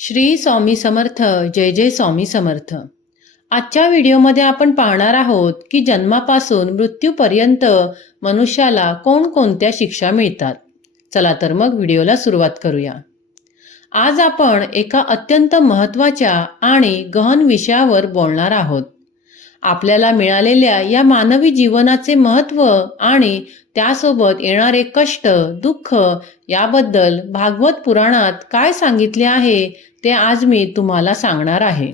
श्री स्वामी समर्थ जय जय स्वामी समर्थ. आजच्या व्हिडिओमध्ये आपण पाहणार आहोत की जन्मापासून मृत्यूपर्यंत मनुष्याला कोणकोणत्या शिक्षा मिळतात. चला तर मग व्हिडिओला सुरुवात करूया. आज आपण एका अत्यंत महत्त्वाच्या आणि गहन विषयावर बोलणार आहोत. आपल्याला मिळालेल्या या मानवी जीवनाचे महत्त्व आणि त्यासोबत येणारे कष्ट दुःख याबद्दल भागवत पुराणात काय सांगितले आहे ते आज मी तुम्हाला सांगणार आहे.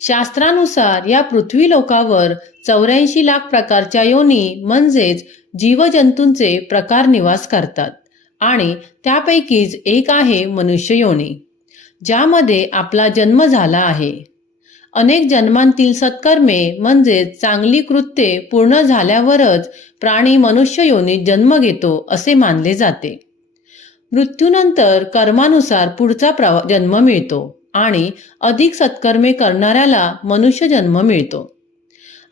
शास्त्रानुसार या पृथ्वी लोकावर चौऱ्याऐंशी लाख प्रकारच्या योनी म्हणजेच जीवजंतूंचे प्रकार निवास करतात आणि त्यापैकीच एक आहे मनुष्य योनी ज्यामध्ये आपला जन्म झाला आहे. अनेक जन्मांतील सत्कर्मे म्हणजे चांगली कृत्ये पूर्ण झाल्यावरच प्राणी मनुष्य योनीत जन्म घेतो असे मानले जाते. मृत्यूनंतर कर्मानुसार पुढचा प्रवा जन्म मिळतो आणि अधिक सत्कर्मे करणाऱ्याला मनुष्य जन्म मिळतो.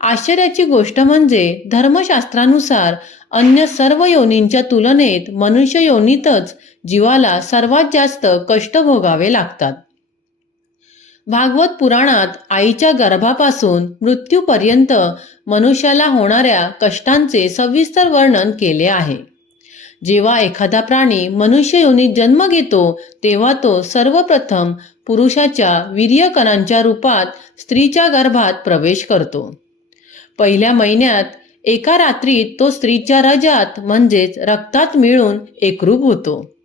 आश्चर्याची गोष्ट म्हणजे धर्मशास्त्रानुसार अन्य सर्व योनींच्या तुलनेत मनुष्य योनीतच जीवाला सर्वात जास्त कष्ट भोगावे लागतात. भागवत पुराणात आईच्या गर्भापासून मृत्यूपर्यंत मनुष्याला होणाऱ्या कष्टांचे सविस्तर वर्णन केले आहे. जेव्हा एखादा प्राणी मनुष्य योनीत जन्म घेतो तेव्हा तो सर्वप्रथम पुरुषाच्या वीर्यकणांच्या रूपात स्त्रीच्या गर्भात प्रवेश करतो. पहिल्या महिन्यात एका रात्रीत तो स्त्रीच्या रजात म्हणजेच रक्तात मिळून एकरूप होतो.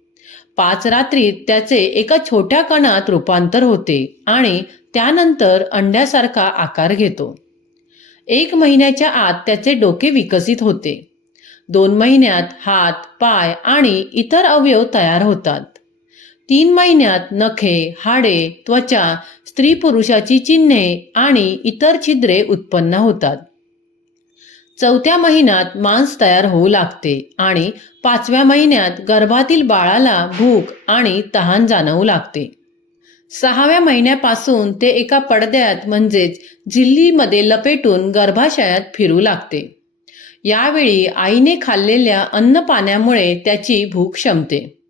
पाच रात्रीत त्याचे एका छोट्या कणात रूपांतर होते आणि त्यानंतर अंड्यासारखा आकार घेतो. एक महिन्याच्या आत त्याचे डोके विकसित होते. दोन महिन्यात हात पाय आणि इतर अवयव तयार होतात. तीन महिन्यात नखे हाडे त्वचा स्त्री पुरुषाची चिन्हे आणि इतर छिद्रे उत्पन्न होतात. चौथ्या महिन्यात मांस तयार होऊ लागते आणि पाचव्या महिन्यात गर्भातील बाळाला भूक आणि तहान जाणवू लागते. सहाव्या महिन्यापासून ते एका पडद्यात म्हणजेच झिल्लीमध्ये लपेटून गर्भाशयात फिरू लागते. यावेळी आईने खाल्लेल्या अन्न पाण्यामुळे त्याची भूक शमते.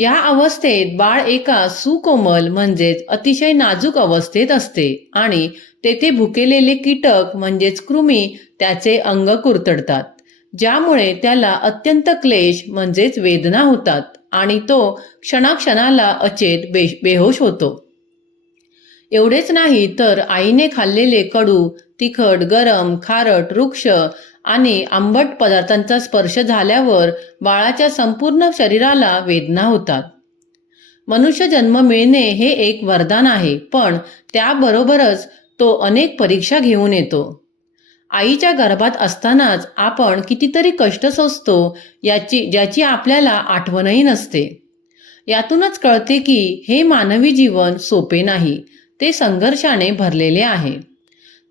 या अवस्थेत बाळ एका सुकोमल म्हणजेच अतिशय नाजूक अवस्थेत असते आणि तेथे भुकेलेले कीटक म्हणजेच कृमी त्याचे अंग कुरतडतात ज्यामुळे त्याला अत्यंत क्लेश म्हणजेच वेदना होतात आणि तो क्षणाक्षणाला अचेत बे बेहोश होतो. एवढेच नाही तर आईने खाल्लेले कडू तिखट गरम खारट वृक्ष आणि आंबट पदार्थांचा स्पर्श झाल्यावर बाळाच्या संपूर्ण शरीराला वेदना होतात. मनुष्य जन्म मिळणे हे एक वरदान आहे पण त्याबरोबरच तो अनेक परीक्षा घेऊन येतो. आईच्या गर्भात असतानाच आपण कितीतरी कष्ट सोसतो याची ज्याची आपल्याला आठवणही नसते. यातूनच कळते की हे मानवी जीवन सोपे नाही ते संघर्षाने भरलेले आहे.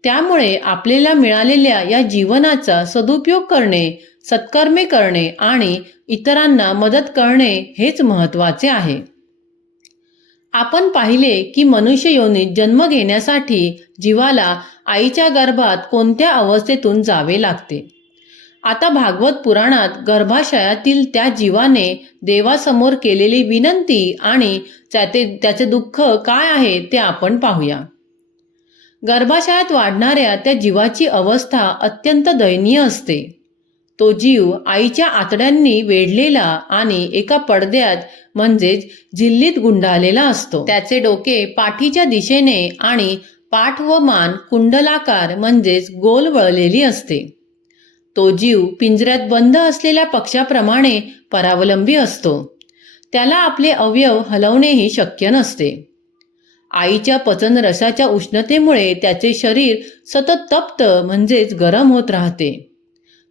त्यामुळे आपल्याला मिळालेल्या या जीवनाचा सदुपयोग करणे सत्कर्मे करणे आणि इतरांना मदत करणे हेच महत्त्वाचे आहे. आपण पाहिले की मनुष्य योनीत जन्म घेण्यासाठी जीवाला आईच्या गर्भात कोणत्या अवस्थेतून जावे लागते? आता भागवत पुराणात गर्भाशयातील त्या जीवाने देवासमोर केलेली विनंती आणि त्याचे त्याचे दुःख काय आहे ते आपण पाहूया. गर्भाशयात वाढणाऱ्या त्या जीवाची अवस्था अत्यंत दयनीय असते. तो जीव आईच्या आतड्यांनी वेढलेला आणि एका पडद्यात म्हणजेच झिल्लीत गुंडाळलेला असतो. त्याचे डोके पाठीच्या दिशेने आणि पाठ व मान कुंडलाकार म्हणजेच गोल वळलेली असते. तो जीव पिंजऱ्यात बंद असलेल्या पक्षाप्रमाणे परावलंबी असतो. त्याला आपले अवयव हलवणेही शक्य नसते. आईच्या पचन रसाच्या उष्णतेमुळे त्याचे शरीर सतत तप्त म्हणजेच गरम होत राहते.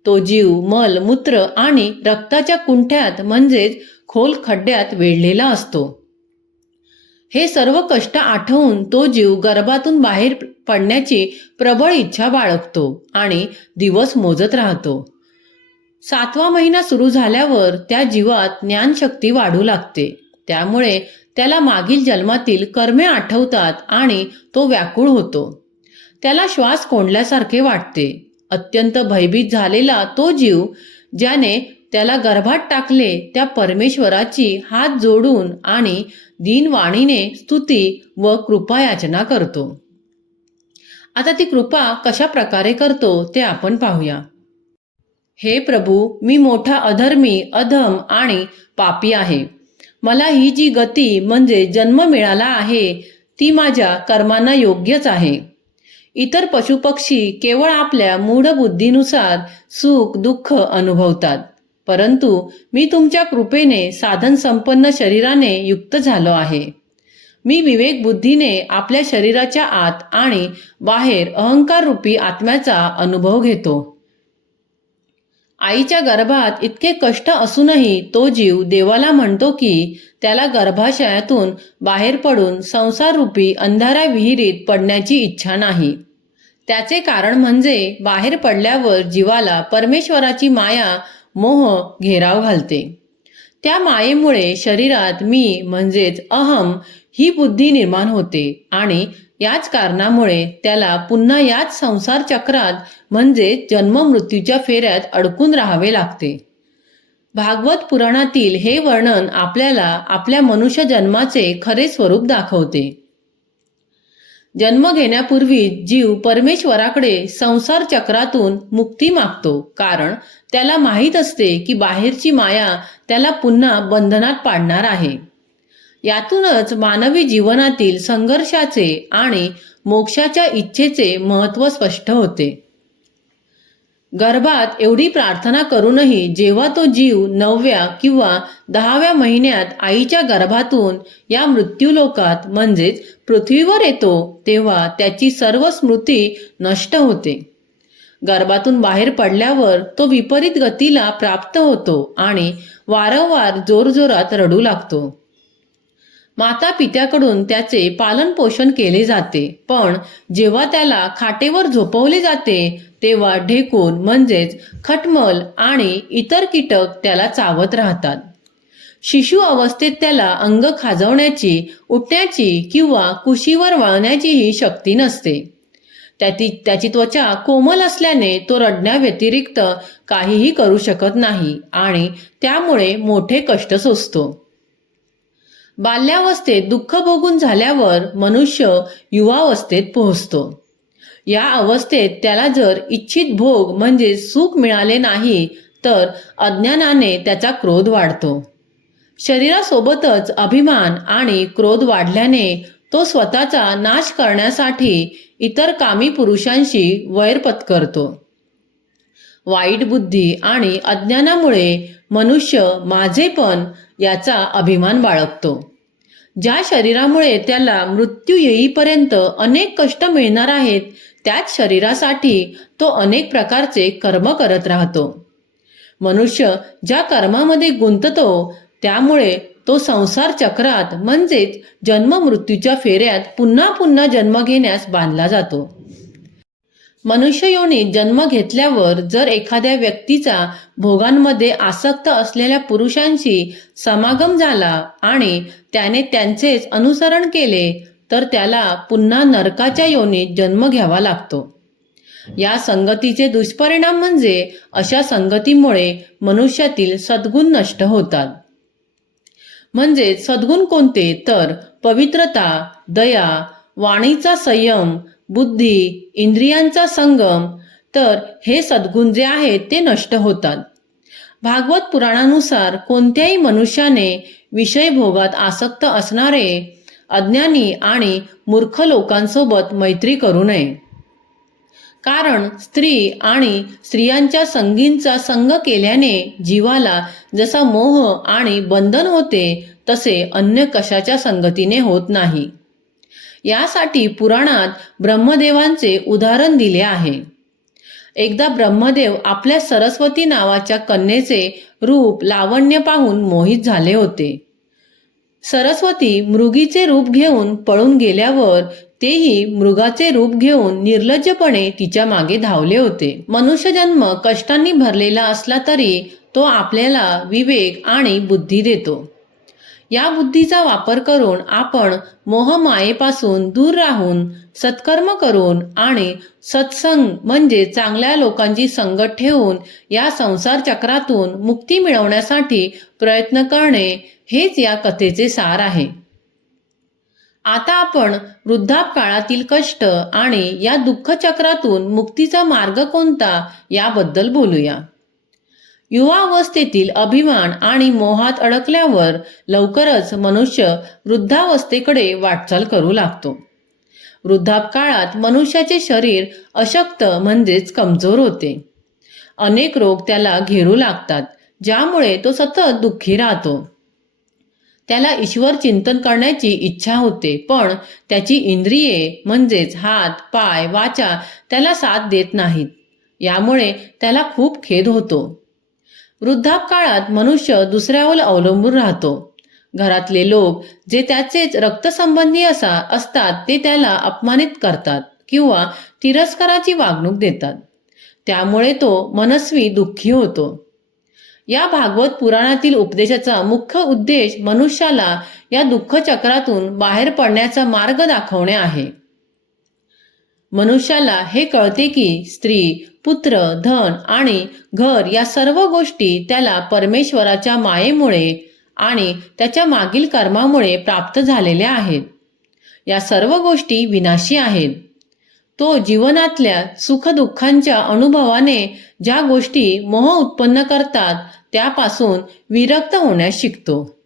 तो जीव मल मूत्र आणि रक्ताच्या कुंठ्यात म्हणजेच खोल खड्ड्यात वेढलेला असतो. हे सर्व कष्ट आठवून तो जीव गर्भातून बाहेर पडण्याची प्रबळ इच्छा बाळगतो आणि दिवस मोजत राहतो. सातवा महिना सुरू झाल्यावर त्या जीवात ज्ञानशक्ती वाढू लागते. त्यामुळे त्याला मागील जन्मातील कर्मे आठवतात आणि तो व्याकुळ होतो. त्याला श्वास कोंडल्यासारखे वाटते. अत्यंत भयभीत झालेला तो जीव ज्याने त्याला गर्भात टाकले त्या परमेश्वराची हात जोडून आणि दिनवाणीने स्तुती व कृपायाचना करतो. आता ती कृपा कशा प्रकारे करतो ते आपण पाहूया. हे प्रभू मी मोठा अधर्मी अधम आणि पापी आहे. मला ही जी गती म्हणजे जन्म मिळाला आहे ती माझ्या कर्मांना योग्यच आहे. इतर पशुपक्षी केवळ आपल्या मूढ बुद्धीनुसार सुख दुःख अनुभवतात परंतु मी तुमच्या कृपेने साधन संपन्न शरीराने युक्त झालो आहे. मी विवेक बुद्धीने आपल्या शरीराच्या आत आणि बाहेर अहंकार रूपी आत्म्याचा अनुभव घेतो. आईच्या गर्भात इतके कष्ट असूनही तो जीव देवाला म्हणतो की त्याला गर्भाशयातून बाहेर पडून संसाररूपी अंधारा विहिरीत पडण्याची इच्छा नाही. त्याचे कारण म्हणजे बाहेर पडल्यावर जीवाला परमेश्वराची माया मोह घेराव घालते. त्या मायेमुळे शरीरात मी म्हणजेच अहम ही बुद्धी निर्माण होते आणि याच कारणामुळे त्याला पुन्हा याच संसार चक्रात म्हणजे जन्म मृत्यूच्या फेऱ्यात अडकून राहावे लागते. भागवत पुराणातील हे वर्णन आपल्याला आपल्या मनुष्य जन्माचे खरे स्वरूप दाखवते. जन्म घेण्यापूर्वी जीव परमेश्वराकडे संसार चक्रातून मुक्ती मागतो कारण त्याला माहीत असते की बाहेरची माया त्याला पुन्हा बंधनात पाडणार आहे. यातूनच मानवी जीवनातील संघर्षाचे आणि मोक्षाच्या इच्छेचे महत्त्व स्पष्ट होते. गर्भात एवढी प्रार्थना करूनही जेव्हा तो जीव नवव्या किंवा दहाव्या महिन्यात आईच्या गर्भातून या मृत्यूलोकात म्हणजेच पृथ्वीवर येतो तेव्हा त्याची सर्व स्मृती नष्ट होते. गर्भातून बाहेर पडल्यावर तो विपरीत गतीला प्राप्त होतो आणि वारंवार जोरजोरात रडू लागतो. माता पित्याकडून त्याचे पालन पोषण केले जाते. पण जेव्हा त्याला खाटेवर झोपवले जाते तेव्हा ढेकून म्हणजेच खटमल आणि इतर कीटक त्याला चावत राहतात. शिशु अवस्थेत त्याला अंग खाजवण्याची उठण्याची किंवा कुशीवर वळण्याचीही शक्ती नसते. त्याची त्याची त्वचा कोमल असल्याने तो रडण्याव्यतिरिक्त काहीही करू शकत नाही आणि त्यामुळे मोठे कष्ट सोसतो. बाल्यावस्थेत दुःख भोगून झाल्यावर मनुष्य युवावस्थेत पोहोचतो. या अवस्थेत त्याला जर इच्छित भोग म्हणजे सुख मिळाले नाही तर अज्ञानाने त्याचा क्रोध वाढतो. शरीरासोबतच अभिमान आणि क्रोध वाढल्याने तो स्वतःचा नाश करण्यासाठी इतर कामी पुरुषांशी वैर पत्करतो. वाईट बुद्धी आणि अज्ञानामुळे मनुष्य माझेपण याचा अभिमान बाळगतो. ज्या शरीरामुळे त्याला मृत्यू येईपर्यंत अनेक कष्ट मिळणार आहेत त्याच शरीरासाठी तो अनेक प्रकारचे कर्म करत राहतो. मनुष्य ज्या कर्मामध्ये गुंततो त्यामुळे तो संसार चक्रात म्हणजेच जन्म मृत्यूच्या फेऱ्यात पुन्हा पुन्हा जन्म घेण्यास बांधला जातो. मनुष्य योनीत जन्म घेतल्यावर जर एखाद्या व्यक्तीचा भोगांमध्ये आसक्त असलेल्या पुरुषांशी समागम झाला आणि त्याने त्यांचेच अनुसरण केले तर त्याला पुन्हा नरकाच्या योनीत जन्म घ्यावा लागतो. या संगतीचे दुष्परिणाम म्हणजे अशा संगतीमुळे मनुष्यातील सद्गुण नष्ट होतात. म्हणजे सद्गुण कोणते? तर पवित्रता दया वाणीचा संयम बुद्धी इंद्रियांचा संगम तर हे सद्गुण जे आहेत ते नष्ट होतात. भागवत पुराणानुसार कोणत्याही मनुष्याने विषय भोगात आसक्त असणारे अज्ञानी आणि मूर्ख लोकांसोबत मैत्री करू नये. कारण स्त्री आणि स्त्रियांच्या संगींचा संग केल्याने जीवाला जसा मोह आणि बंधन होते तसे अन्य कशाच्या संगतीने होत नाही. यासाठी पुराणात ब्रह्मदेवांचे उदाहरण दिले आहे. एकदा ब्रह्मदेव आपल्या सरस्वती नावाच्या कन्येचे रूप लावण्य पाहून मोहित झाले होते. सरस्वती मृगीचे रूप घेऊन पळून गेल्यावर तेही मृगाचे रूप घेऊन निर्लज्जपणे तिच्यामागे धावले होते. मनुष्यजन्म कष्टांनी भरलेला असला तरी तो आपल्याला विवेक आणि बुद्धी देतो. या बुद्धीचा वापर करून आपण मोहमायेपासून दूर राहून सत्कर्म करून आणि सत्संग म्हणजे चांगल्या लोकांची संगत ठेवून या संसार चक्रातून मुक्ती मिळवण्यासाठी प्रयत्न करणे हेच या कथेचे सार आहे. आता आपण वृद्धाप काळातील कष्ट आणि या दुःखचक्रातून मुक्तीचा मार्ग कोणता याबद्दल बोलूया. युवावस्थेतील अभिमान आणि मोहात अडकल्यावर लवकरच मनुष्य वृद्धावस्थेकडे वाटचाल करू लागतो. वृद्धापकाळात मनुष्याचे शरीर अशक्त म्हणजेच कमजोर होते. अनेक रोग त्याला घेरू लागतात ज्यामुळे तो सतत दुःखी राहतो. त्याला ईश्वर चिंतन करण्याची इच्छा होते पण त्याची इंद्रिये म्हणजेच हात पाय वाचा त्याला साथ देत नाहीत. यामुळे त्याला खूप खेद होतो. वृद्धापकाळात मनुष्य दुसऱ्यावर अवलंबून राहतो. घरातले लोक जे त्याचेच रक्तसंबंधी असा असतात ते त्याला अपमानित करतात किंवा तिरस्काराची वागणूक देतात. त्यामुळे तो मनस्वी दुःखी होतो. या भागवत पुराणातील उपदेशाचा मुख्य उद्देश मनुष्याला या दुःखचक्रातून बाहेर पडण्याचा मार्ग दाखवणे आहे. मनुष्याला हे कळते की स्त्री पुत्र धन आणि घर या सर्व गोष्टी त्याला परमेश्वराच्या मायेमुळे आणि त्याच्या मागील कर्मामुळे प्राप्त झालेल्या आहेत. या सर्व गोष्टी विनाशी आहेत. तो जीवनातल्या सुखदुःखांच्या अनुभवाने ज्या गोष्टी मोह उत्पन्न करतात त्यापासून विरक्त होण्यास शिकतो.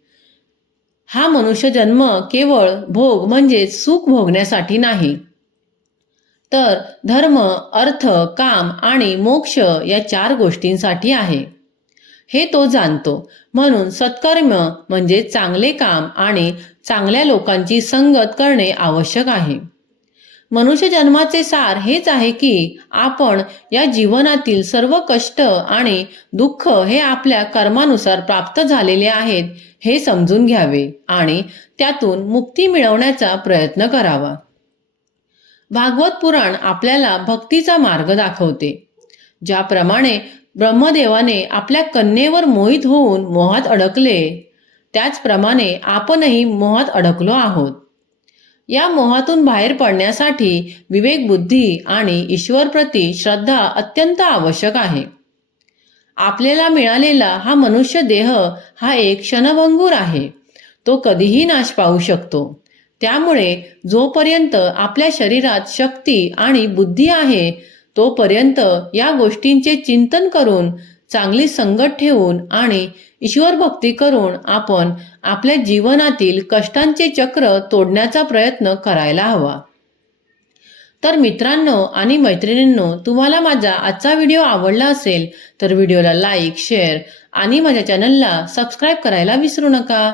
हा मनुष्य जन्म केवळ भोग म्हणजे सुख भोगण्यासाठी नाही. तर धर्म अर्थ काम आणि मोक्ष या चार गोष्टींसाठी आहे. हे तो जाणतो. म्हणून सत्कर्म म्हणजे चांगले काम आणि चांगल्या लोकांची संगत करणे आवश्यक आहे. मनुष्य जन्माचे सार हेच आहे की आपण या जीवनातील सर्व कष्ट आणि दुःख हे आपल्या कर्मानुसार प्राप्त झालेले आहेत हे समजून घ्यावे आणि त्यातून मुक्ती मिळवण्याचा प्रयत्न करावा. भागवत पुराण आपल्याला भक्तीचा मार्ग दाखवते. ज्याप्रमाणे ब्रह्मदेवाने आपल्या कन्येवर मोहित होऊन मोहात अडकले त्याचप्रमाणे आपणही मोहात अडकलो आहोत. या मोहातून बाहेर पडण्यासाठी विवेक बुद्धी आणि ईश्वरप्रती श्रद्धा अत्यंत आवश्यक आहे. आपल्याला मिळालेला हा मनुष्य देह हा एक क्षणभंगूर आहे. तो कधीही नाश पाहू शकतो. त्यामुळे जोपर्यंत आपल्या शरीरात शक्ती आणि बुद्धी आहे तोपर्यंत या गोष्टींचे चिंतन करून चांगली संगत ठेवून आणि ईश्वर भक्ती करून आपण आपल्या जीवनातील कष्टांचे चक्र तोडण्याचा प्रयत्न करायला हवा. तर मित्रांनो आणि मैत्रिणींनो तुम्हाला माझा आजचा व्हिडिओ आवडला असेल तर व्हिडिओला लाईक शेअर आणि माझ्या चॅनलला सबस्क्राईब करायला विसरू नका.